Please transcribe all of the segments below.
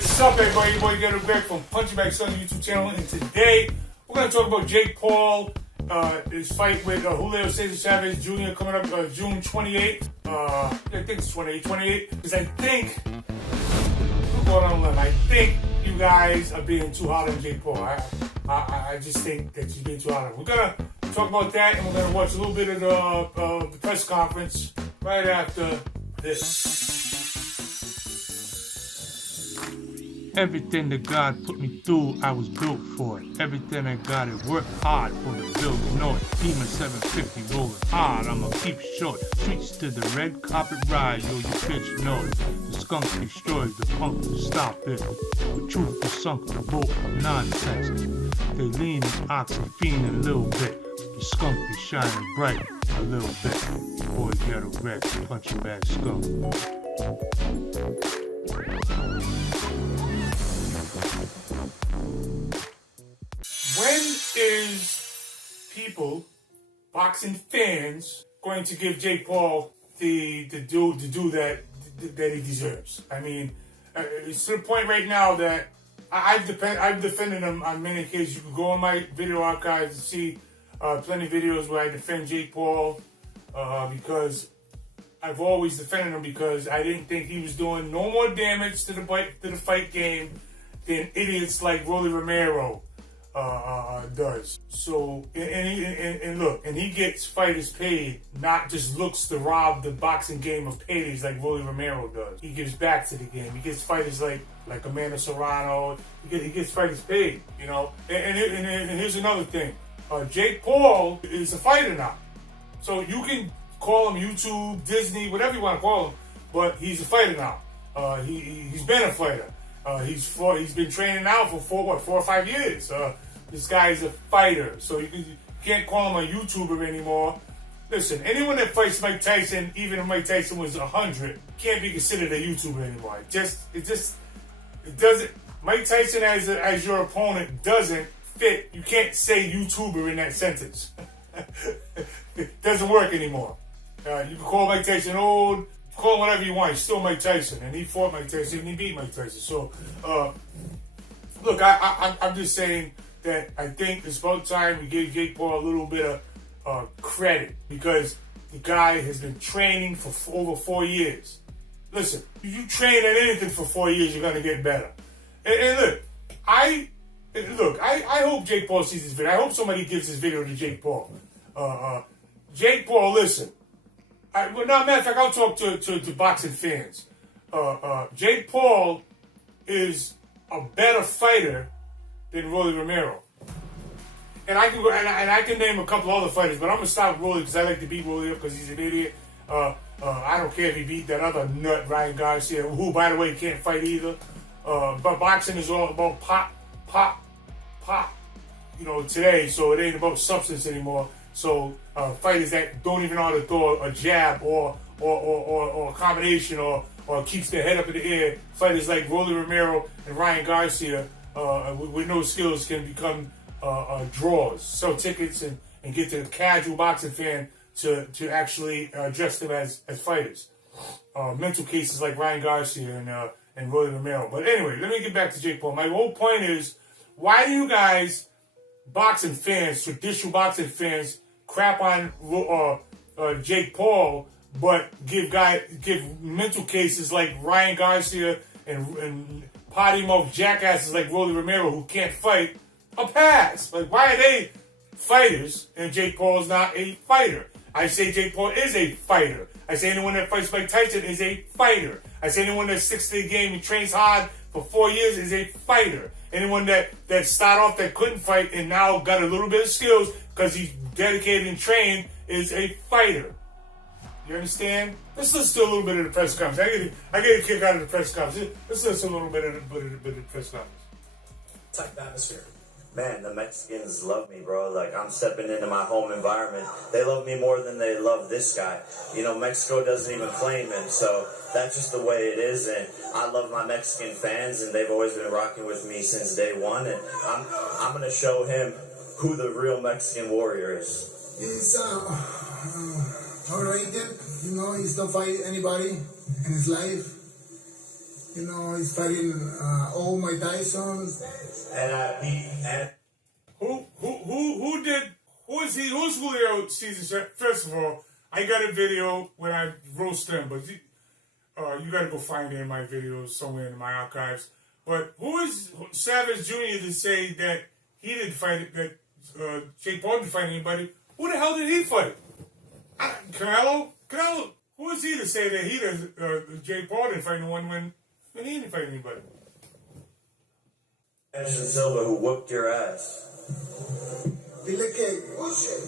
What's up, everybody? Your boy Ghetto Greg from Punchingbagskunk YouTube channel, and today we're going to talk about Jake Paul, his fight with Julio Cesar Chavez Jr. coming up June 28th. I think it's 28, because I think, I'm going on a limb, I think you guys are being too hard on Jake Paul. I just think that you're being too hard on him. We're going to talk about that, and we're going to watch a little bit of the press conference right after this. Everything that God put me through, I was built for it. Everything I got, it worked hard for the Bills. Know it. Demon 750 rolling hard. I'ma keep short. Streets to the red carpet ride. Yo, you bitch know it. The skunk destroyed the punk to stop it. The truth is sunk the boat of nonsense. They lean and ox and fiend a little bit. The skunk is shining bright a little bit. Boy, Ghetto Greg, punching bag skunk. When is people, boxing fans, going to give Jake Paul the due that he deserves? I mean, it's to the point right now that I've defended him on many occasions. You can go on my video archives and see plenty of videos where I defend Jake Paul because I've always defended him because I didn't think he was doing no more damage to the fight game than idiots like Rolly Romero does. So, and look, and he gets fighters paid, not just looks to rob the boxing game of paydays like Rolly Romero does. He gives back to the game. He gets fighters like Amanda Serrano. He gets fighters paid, you know. And here's another thing. Jake Paul is a fighter now. So you can call him YouTube, Disney, whatever you want to call him, but he's a fighter now. He's been a fighter. He's been training now for 4 or 5 years. This guy's a fighter, so you can't call him a YouTuber anymore. Listen, anyone that fights Mike Tyson, even if Mike Tyson was 100, can't be considered a YouTuber anymore. It doesn't. Mike Tyson as your opponent doesn't fit. You can't say YouTuber in that sentence. It doesn't work anymore. You can call Mike Tyson old. Call him whatever you want. He's still Mike Tyson, and he fought Mike Tyson, and he beat Mike Tyson. So, look, I'm just saying that I think it's about time we give Jake Paul a little bit of credit because the guy has been training for over 4 years. Listen, if you train at anything for 4 years, you're gonna get better. And look, I hope Jake Paul sees this video. I hope somebody gives this video to Jake Paul. Jake Paul, listen. Matter of fact, I'll talk to boxing fans. Jake Paul is a better fighter than Rolly Romero, and I can name a couple other fighters, but I'm gonna stop with Rolly because I like to beat Rolly up because he's an idiot. I don't care if he beat that other nut Ryan Garcia, who, by the way, can't fight either. But boxing is all about pop, you know, today. So it ain't about substance anymore. So fighters that don't even know how to throw a jab or a combination or keeps their head up in the air, fighters like Rolly Romero and Ryan Garcia with no skills can become draws, sell tickets and get the casual boxing fan to actually address them as fighters. Mental cases like Ryan Garcia and Rolly Romero. But anyway, let me get back to Jake Paul. My whole point is, why do you guys, boxing fans, traditional boxing fans, crap on Jake Paul, but give mental cases like Ryan Garcia and potty mouth jackasses like Rolly Romero who can't fight a pass? Like, why are they fighters and Jake Paul is not a fighter? I say Jake Paul is a fighter. I say anyone that fights Mike Tyson is a fighter. I say anyone that sticks to the game and trains hard for 4 years is a fighter. Anyone that started off that couldn't fight and now got a little bit of skills because he's dedicated and trained is a fighter. You understand? Let's listen to a little bit of the press conference. I get a kick out of the press conference. Let's listen to a little bit of the press conference. Type of atmosphere. Man, the Mexicans love me, bro. Like, I'm stepping into my home environment. They love me more than they love this guy. You know, Mexico doesn't even claim him, so that's just the way it is. And I love my Mexican fans, and they've always been rocking with me since day one. And I'm going to show him who the real Mexican warrior is. He's overrated. You know, he's don't fight anybody in his life. You know, he's fighting all Mike Tyson. And I beat. And who is he? Who's Julio Cesar? First of all, I got a video when I roast him, but you got to go find it in my videos somewhere in my archives. But who is Chavez Jr. to say that he didn't fight, that Jake Paul didn't fight anybody? Who the hell did he fight? Canelo? Canelo? Who is he to say that he does? Jake Paul didn't fight anyone when he didn't fight anybody? Anderson Silva, who whooped your ass. Dile que, bullshit.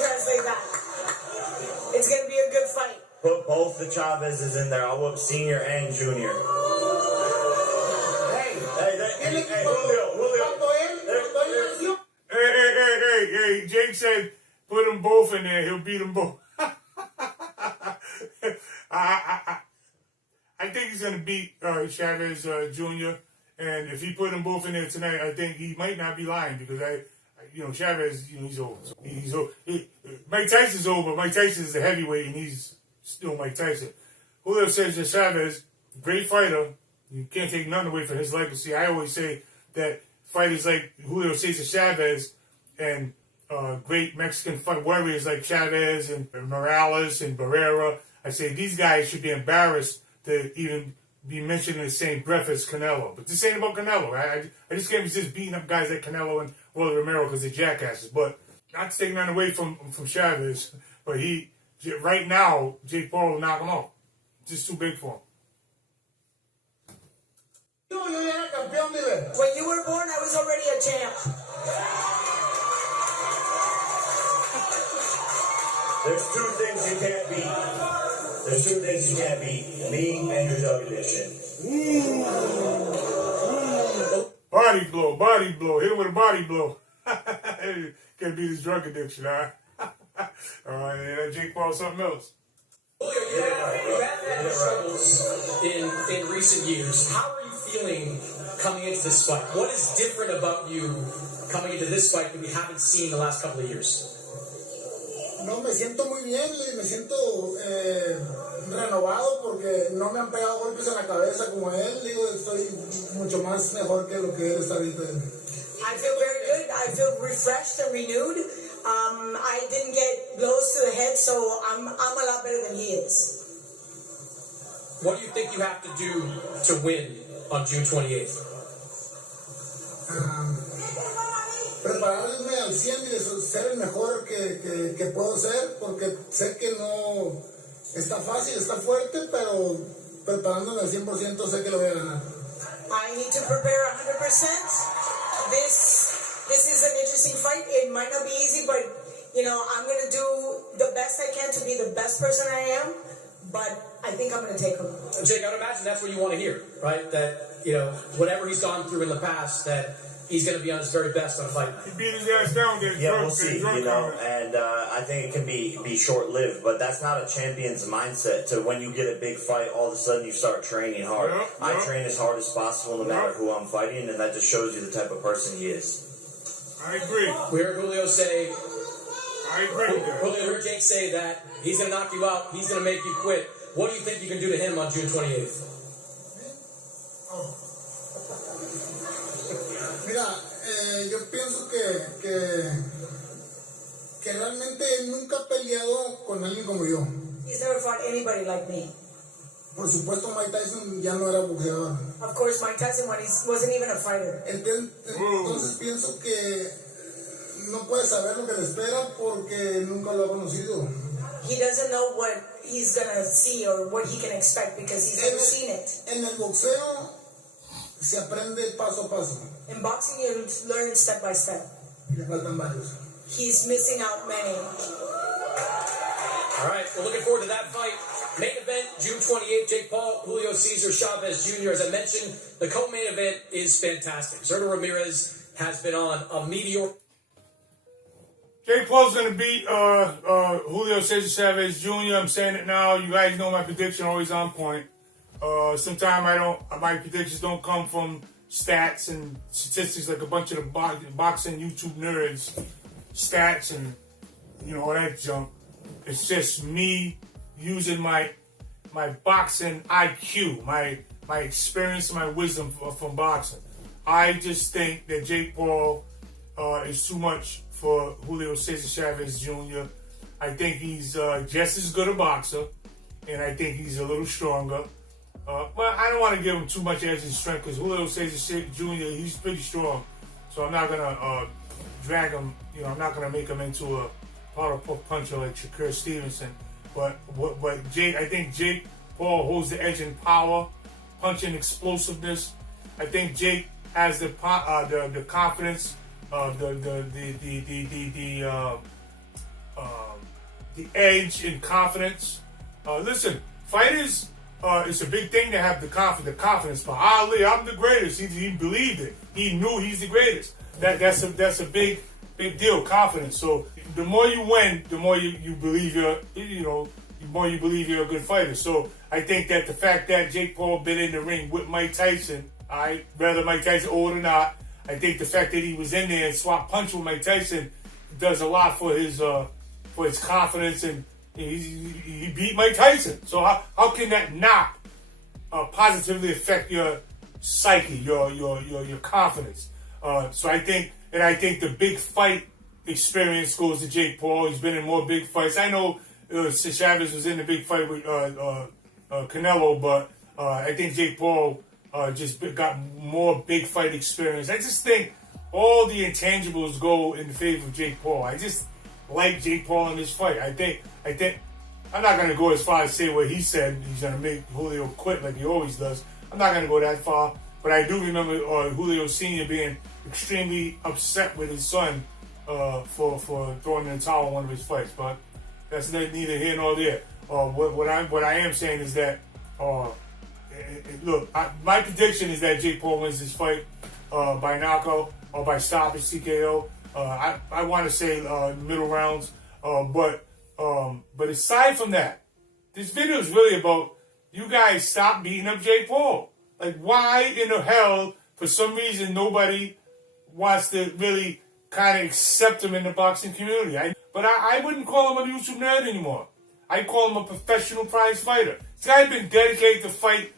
Translate that. It's going to be a good fight. Put both the Chavezes in there. I'll whoop Senior and Junior. Hey, Julio. Hey, Jake said put them both in there. He'll beat them both. I think he's going to beat Chavez Jr. And if he put them both in there tonight, I think he might not be lying because Chavez, he's old. He's old. Mike Tyson's old, but Mike Tyson is a heavyweight and he's still Mike Tyson. Julio Cesar Chavez, great fighter. You can't take nothing away from his legacy. I always say that fighters like Julio Cesar Chavez and great Mexican fight warriors like Chavez and Morales and Barrera, I say these guys should be embarrassed to even be mentioned in the same breath as Canelo. But this ain't about Canelo. I just can't resist beating up guys like Canelo and Rolly Romero because they're jackasses. But not taking that away from Chavez. But right now, Jake Paul will knock him out. Just too big for him. When you were born, I was already a champ. There's two things you can't beat. There's two things you can't beat. Me and your drug addiction. Body blow. Hit him with a body blow. Can't beat his drug addiction, huh? Jake Paul something else. Julio, you have had struggles in recent years. How are you feeling coming into this fight? What is different about you coming into this fight that we haven't seen the last couple of years? No, me siento muy bien, me siento renovado porque no me han pegado golpes en la cabeza como él. Digo, estoy mucho más mejor que lo que él está ahorita. I feel very good. I feel refreshed and renewed. I didn't get blows to the head, so I'm a lot better than he is. What do you think you have to do to win on June 28th? Prepararme al 100 y ser el mejor que puedo ser, porque sé que no está fácil, está fuerte, pero preparándome al 100% sé que lo voy a ganar. I need to prepare 100%. This is an interesting fight. It might not be easy, but I'm going to do the best I can to be the best person I am, but I think I'm going to take him. Jake, I would imagine that's what you want to hear, right? That, whatever he's gone through in the past, that he's going to be on his very best on a fight night. He beat his ass down. We'll see, and I think it can be short-lived, but that's not a champion's mindset to when you get a big fight, all of a sudden you start training hard. I train as hard as possible no matter who I'm fighting, and that just shows you the type of person he is. I agree. We heard Julio say, I agree with that. Julio heard Jake say that he's going to knock you out, he's going to make you quit. What do you think you can do to him on June 28th? Mira, yo pienso que realmente nunca ha peleado con alguien como yo. He's never fought anybody like me. Por supuesto, Mike Tyson ya no era boxeador. Of course, Mike Tyson wasn't even a fighter. Entonces pienso que no puede saber lo que le espera porque nunca lo ha conocido. He doesn't know what he's gonna see or what he can expect because he's never seen it. En el boxeo se aprende paso a paso. In boxing, you learn step by step. Le faltan varios. He's missing out many. All right, we're looking forward to that fight. Main event, June 28th, Jake Paul, Julio Cesar Chavez Jr. As I mentioned, the co-main event is fantastic. Zerto Ramirez has been on a meteor. Jake Paul's going to beat Julio Cesar Chavez Jr. I'm saying it now. You guys know my prediction always on point. Sometimes my predictions don't come from stats and statistics like a bunch of the boxing YouTube nerds. Stats and all that junk. It's just me using my boxing IQ, my experience and my wisdom from boxing. I just think that Jake Paul is too much for Julio Cesar Chavez Jr. I think he's just as good a boxer, and I think he's a little stronger. But I don't want to give him too much edge and strength because Julio Cesar Jr., he's pretty strong. So I'm not going to drag him, I'm not going to make him into a powder puff puncher like Shakur Stevenson. But I think Jake Paul holds the edge in power, punching explosiveness. I think Jake has the confidence, the edge in confidence. Listen, fighters, it's a big thing to have the confidence. For Ali, I'm the greatest. He believed it. He knew he's the greatest. That's a big deal. Confidence. So the more you win, the more you believe the more you believe you're a good fighter. So I think that the fact that Jake Paul been in the ring with Mike Tyson, whether Mike Tyson old or not, I think the fact that he was in there and swap punch with Mike Tyson does a lot for his confidence, and he beat Mike Tyson. So how can that not positively affect your psyche, your confidence? So I think the big fight experience goes to Jake Paul. He's been in more big fights. I know Chavez was in the big fight with Canelo, but I think Jake Paul just got more big fight experience. I just think all the intangibles go in favor of Jake Paul. I just like Jake Paul in this fight. I think I'm not going to go as far as say what he said. He's going to make Julio quit like he always does. I'm not going to go that far. But I do remember Julio Sr. being extremely upset with his son for throwing in the towel in one of his fights. But that's neither here nor there. What I am saying is that, my prediction is that Jake Paul wins this fight by knockout or by stoppage, TKO. I want to say middle rounds. But aside from that, this video is really about you guys stop beating up Jake Paul. Like, why in the hell, for some reason, nobody wants to really kind of accept him in the boxing community? But I wouldn't call him a YouTube nerd anymore. I call him a professional prize fighter. This guy's been dedicated to fight.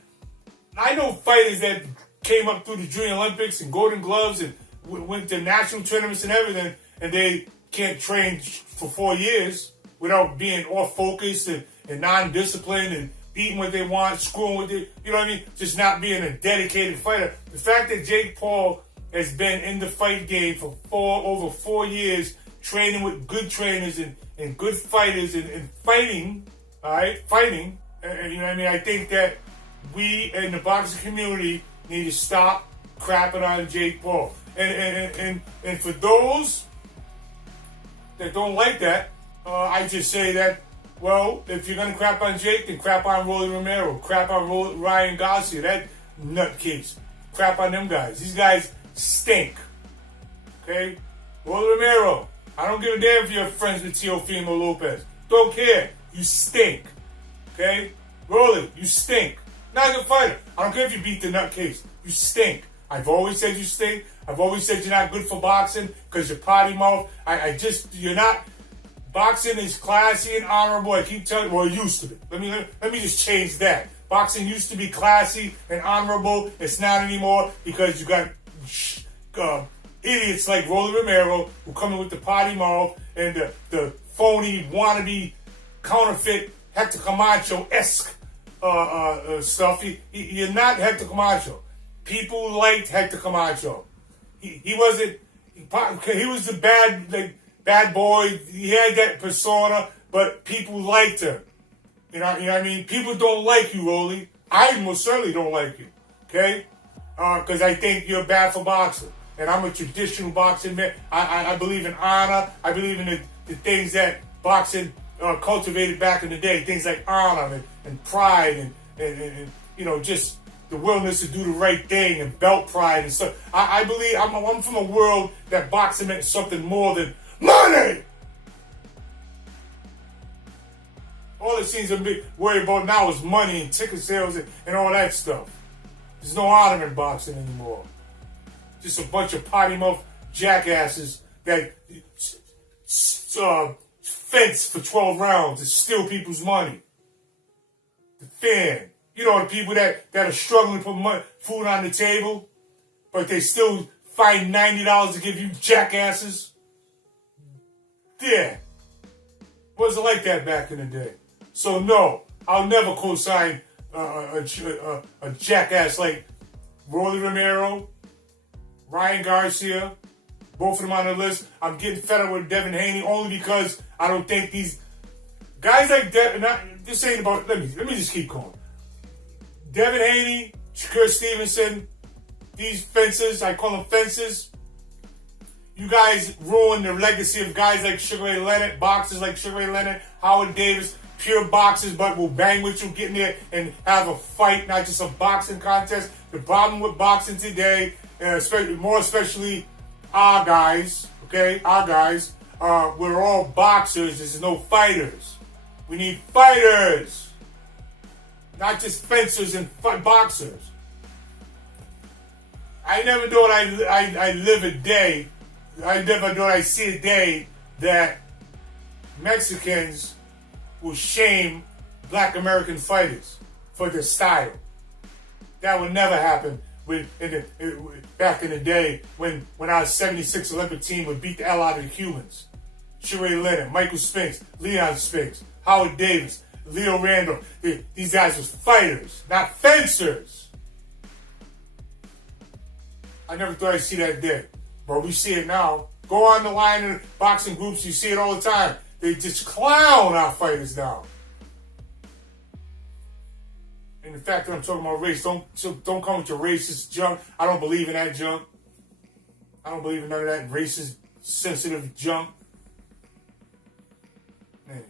I know fighters that came up through the Junior Olympics and Golden Gloves and went to national tournaments and everything, and they can't train for 4 years without being off focused and non-disciplined and beating what they want, screwing with it, you know what I mean? Just not being a dedicated fighter. The fact that Jake Paul has been in the fight game for over 4 years, training with good trainers and good fighters and fighting, all right? Fighting, you know what I mean? I think that we in the boxing community need to stop crapping on Jake Paul. And for those that don't like that, I just say that, well, if you're going to crap on Jake, then crap on Rolly Romero, crap on Ryan Garcia, that nutcase. Crap on them guys. These guys stink. Okay? Rolly Romero, I don't give a damn if you're friends with Teofimo Lopez. Don't care. You stink. Okay? Rolly, you stink. Not a good fighter. I don't care if you beat the nutcase. You stink. I've always said you stink. I've always said you're not good for boxing because you're potty mouth. You're not. Boxing is classy and honorable. I keep telling you, well, it used to be. Let me just change that. Boxing used to be classy and honorable. It's not anymore because you got idiots like Rolly Romero who come in with the potty mouth and the phony wannabe counterfeit Hector Camacho-esque stuff. You're not Hector Camacho. People liked Hector Camacho. He wasn't. He was the bad boy. He had that persona, but people liked him. You know what I mean? People don't like you, Rolly. I most certainly don't like you. Okay? Because I think you're bad for boxing. And I'm a traditional boxing man. I believe in honor. I believe in the things that boxing cultivated back in the day. Things like honor and pride and just the willingness to do the right thing and belt pride and stuff. I believe I'm from a world that boxing meant something more than money. All it seems to be worried about now is money and ticket sales and all that stuff. There's no honor in boxing anymore. Just a bunch of potty mouth jackasses that fence for 12 rounds and steal people's money. The fan. You know, the people that are struggling to put food on the table, but they still fight $90 to give you jackasses. Yeah. Wasn't like that back in the day. So no, I'll never co-sign a jackass like Rolly Romero, Ryan Garcia, both of them on the list. I'm getting fed up with Devin Haney only because I don't think these guys like Devin. This ain't about. Let me just keep going. Devin Haney, Shakur Stevenson, these fences, I call them fences. You guys ruined the legacy of guys like Sugar Ray Leonard, boxers like Sugar Ray Leonard, Howard Davis, pure boxers, but will bang with you, get in there and have a fight, not just a boxing contest. The problem with boxing today, especially our guys, okay, we're all boxers. There's no fighters. We need fighters, not just fencers and boxers. I never thought I live a day. I never thought I'd see a day that Mexicans will shame Black American fighters for their style. That would never happen back in the day when our 76 Olympic team would beat the hell out of the Cubans. Sugar Ray Leonard, Michael Spinks, Leon Spinks, Howard Davis, Leo Randall. These guys were fighters, not fencers. I never thought I'd see that day. But we see it now. Go on the line in boxing groups, you see it all the time. They just clown our fighters now. And the fact that I'm talking about race, don't come with your racist junk. I don't believe in that junk. I don't believe in none of that racist, sensitive junk. Anyway,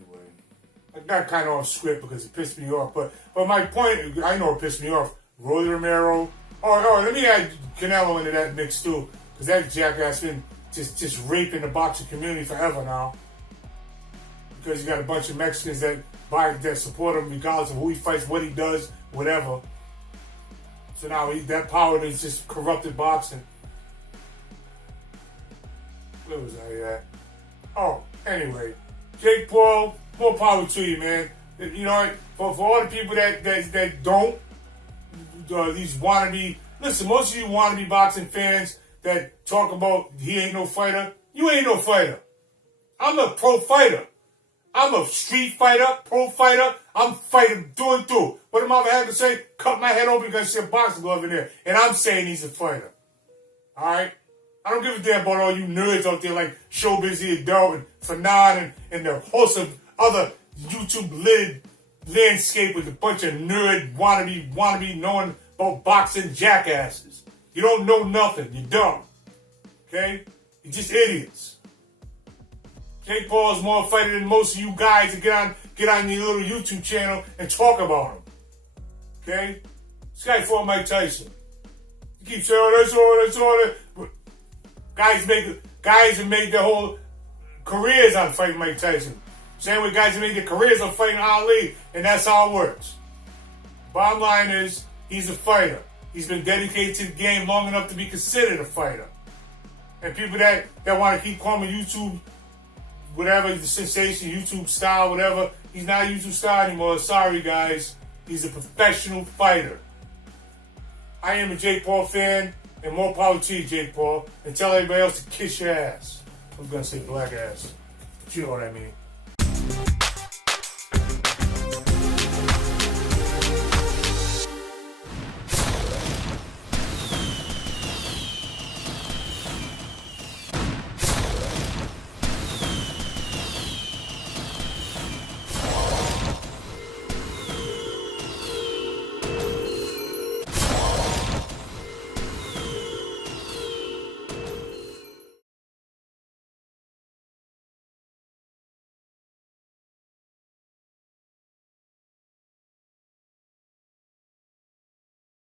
I got kind of off script because it pissed me off. But my point, I know it pissed me off. Rolly Romero. Oh, let me add Canelo into that mix too. Because that jackass been just raping the boxing community forever now. Because you got a bunch of Mexicans that support him regardless of who he fights, what he does, whatever. So now that power is just corrupted boxing. Where was I at? Oh, anyway. Jake Paul, more power to you, man. You know, for all the people that don't, these wannabe... Listen, most of you wannabe boxing fans that talk about he ain't no fighter, you ain't no fighter. I'm a pro fighter. I'm a street fighter, pro fighter. I'm fighting through and through. What am I have to say? Cut my head open because I see a boxing glove in there. And I'm saying he's a fighter. Alright? I don't give a damn about all you nerds out there like Showbiz Adult and Fanon and the host of other YouTube-led landscape with a bunch of nerd wannabe knowing about boxing jackasses. You don't know nothing. You're dumb. Okay? You're just idiots. Jake Paul is more fighter than most of you guys that get on your little YouTube channel and talk about him. Okay? This guy fought Mike Tyson. You keep saying, oh, that's all. Guys have made their whole careers on fighting Mike Tyson. Same way guys have made their careers on fighting Ali, and that's how it works. Bottom line is, he's a fighter. He's been dedicated to the game long enough to be considered a fighter. And people that want to keep calling YouTube, whatever, the sensation, YouTube style, whatever, he's not a YouTube star anymore. Sorry, guys. He's a professional fighter. I am a Jake Paul fan, and more power to you, Jake Paul. And tell everybody else to kiss your ass. I was going to say black ass. But you know what I mean.